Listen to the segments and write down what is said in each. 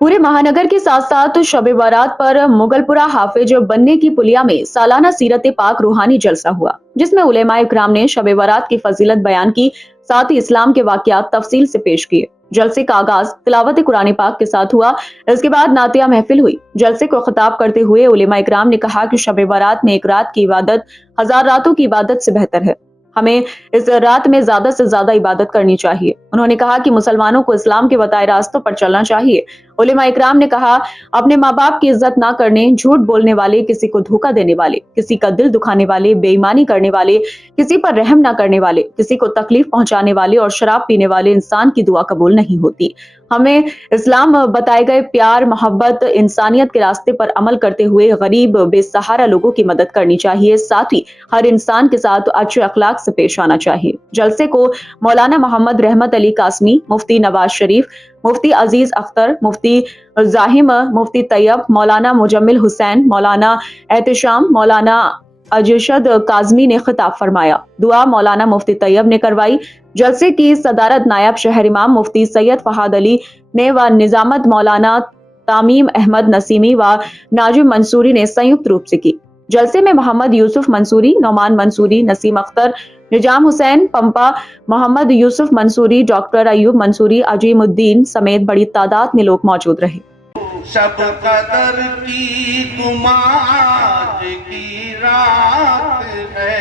पूरे महानगर के साथ साथ शब बारात पर मुगलपुरा हाफिज बनने की पुलिया में सालाना सीरत पाक रूहानी जलसा हुआ, जिसमें उलेमाए इकराम ने शब बारात की फजीलत बयान की, साथ ही इस्लाम के वाकयात तफसील से पेश किए। जलसे का आगाज तिलावत कुरान पाक के साथ हुआ। इसके बाद नातिया महफिल हुई। जलसे को खिताब करते हुए उलेमाए इकराम ने कहा कि शब बारात में एक रात की इबादत हजार रातों की इबादत से बेहतर है। हमें इस रात में ज्यादा से ज्यादा इबादत करनी चाहिए। उन्होंने कहा कि मुसलमानों को इस्लाम के बताए रास्तों पर चलना चाहिए। उलेमा इकराम ने कहा, अपने माँ बाप की इज्जत ना करने, झूठ बोलने वाले, किसी को धोखा देने वाले, किसी का दिल दुखाने वाले, बेईमानी करने वाले, किसी पर रहम ना करने वाले, किसी को तकलीफ पहुंचाने वाले और शराब पीने वाले इंसान की दुआ कबूल नहीं होती। हमें इस्लाम बताए गए प्यार, मोहब्बत, इंसानियत के रास्ते पर अमल करते हुए गरीब, बेसहारा लोगों की मदद करनी चाहिए। साथ ही हर इंसान के साथ अच्छे अखलाक से पेश आना चाहिए। जलसे को मौलाना मोहम्मद रहमत अली कासमी, मुफ्ती नवाज शरीफ, मुफ्ती अजीज अख्तर, मुफ्ती जाहिम, मुफ्ती तैयब, मौलाना मुजम्मिल हुसैन, मौलाना एहतशाम, मौलाना अजशद काजमी ने खिताब फरमाया। दुआ मौलाना मुफ्ती तैयब ने करवाई। जलसे की सदारत नायब शहर इमाम मुफ्ती सैयद फहाद अली ने व निजामत मौलाना तामीम अहमद नसीमी व नाजिम मंसूरी ने संयुक्त रूप से की। जलसे में मोहम्मद यूसुफ मंसूरी, नौमान मंसूरी, नसीम अख्तर, निजाम हुसैन पंपा, मोहम्मद यूसुफ मंसूरी, डॉक्टर अयूब मंसूरी, अजीमुद्दीन समेत बड़ी तादाद में लोग मौजूद रहे। शब कदर की तुम आज की रात है,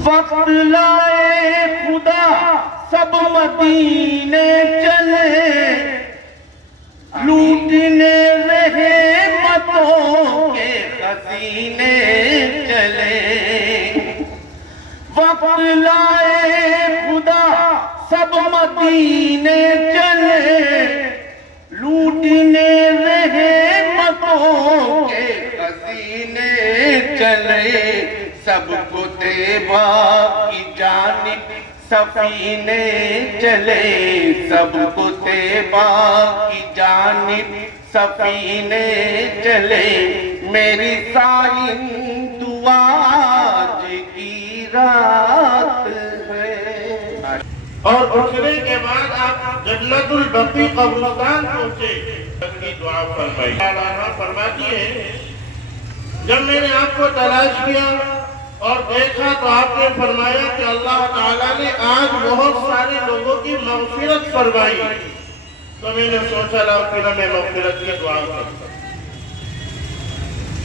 वक्त लाए खुदा सब मदीने चले, लूटने रहे मतों के खजीने चले। वक्त लाए खुदा सब मदीने चले, लूटने रहे मतों के खजीने चले। सबको तैबा की जानिब सफीने चले, सबको तैबा की जानिब सफीने चले। मेरी साईं दुआ आज की रात है। और उठने के बाद आप जन्नतुल बकी कब्रिस्तान पहुंचे, की दुआ फरमाई। फरमाती है, जब मैंने आपको तलाश किया और देखा तो आपने फरमाया कि अल्लाह ताला ने आज बहुत सारे लोगों की मग़फ़िरत फरमाई, तो मैंने सोचा लाओ कि मैं मग़फ़िरत की दुआ करूं।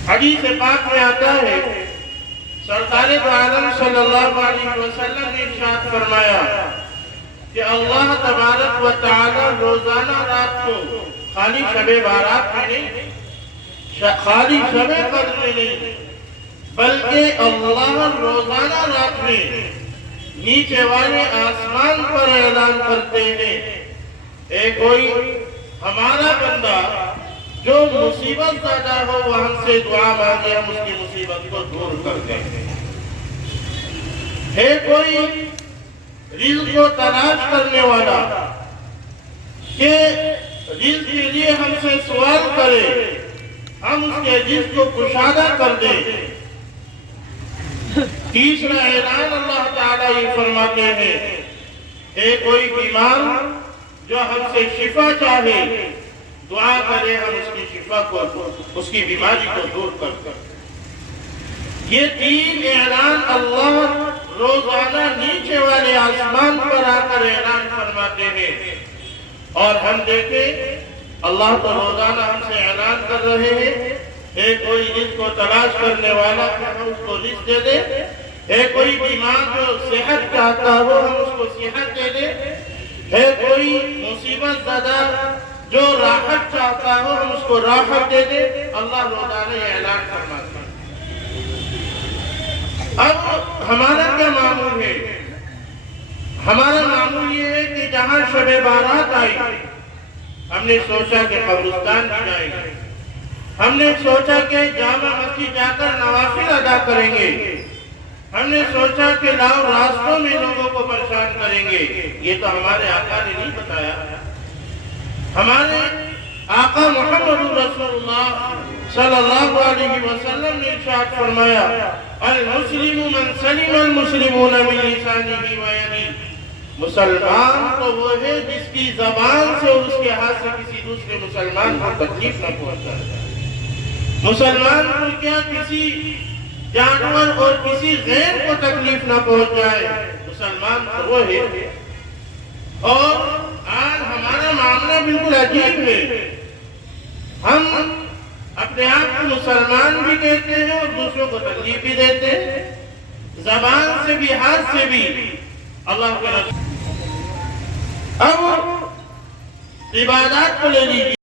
हदीस पाक में आता है, सरदार दो आलम सल्लल्लाहु अलैहि वसल्लम ने इरशाद फरमाया कि अल्लाह तबारक व तआला रोजाना रात को खाली शबे बारात में नहीं, खाली शबे कद्र में नहीं, बल्कि अल्लाह रोजाना रात में नीचे वाले आसमान पर ऐलान करते हैं, ए कोई हमारा बंदा जो मुसीबत ज़दा हो वहां से दुआ मांगे, हम उसकी मुसीबत को दूर कर देंगे। है कोई रिज़्क़ को तलाश करने वाला कि रिज़्क़ के लिए हमसे सवाल करे, हम उसके रिज़्क़ को कुशादा कर दें। तीसरा ऐलान अल्लाह ताला ये फरमाते हैं, ए कोई बीमार जो हमसे शिफा चाहे, दुआ करे, हम उसकी शिफा को, उसकी बीमारी को दूर कर। ये तीन ऐलान अल्लाह रोजाना नीचे वाले आसमान पर आकर ऐलान फरमाते हैं। और हम देखें अल्लाह तो रोजाना हमसे ऐलान कर रहे हैं, है कोई रिज़्क़ को तलाश करने वाला हम उसको रिज़्क़ दे दे, है कोई बीमार जो सेहत चाहता हो हम उसको सेहत दे दे, है कोई मुसीबत ज़दा जो राहत चाहता हो हम उसको राहत दे दे। अल्लाह रोजाना ये ऐलान फरमाता है। अब हमारा क्या मामूल है? हमारा मामूल ये है कि जहाँ शबे बारात आई, हमने सोचा कि कब्रिस्तान भी जाएंगे, हमने सोचा कि जामा मस्जिद जाकर नवाफिल अदा करेंगे, हमने सोचा कि लाओ रास्तों में लोगों को परेशान करेंगे। ये तो हमारे आका ने नहीं बताया। हमारे आका मोहम्मद रसूलुल्लाह सल्लल्लाहु अलैहि वसल्लम ने इरशाद फरमाया, अल मुस्लिमु मन सलिमा अल मुस्लिमून मिन लिसानिही व यदिही, مسلمان تو وہ ہے جس کی زبان سے اور اس کے ہاتھ سے کسی دوسرے مسلمان کو تکلیف نہ پہنچائے. مسلمان کو کیا کسی جانور اور کسی غیر کو تکلیف نہ پہنچائے. مسلمان تو وہ ہے. اور آج ہمارا معاملہ بالکل عجیب ہے. ہم اپنے آپ کو مسلمان بھی کہتے ہیں اور دوسروں کو تکلیف بھی دیتے ہیں, زبان سے بھی ہاتھ سے بھی. اللہ کے رسول اب عبادات کو لے لیجیے.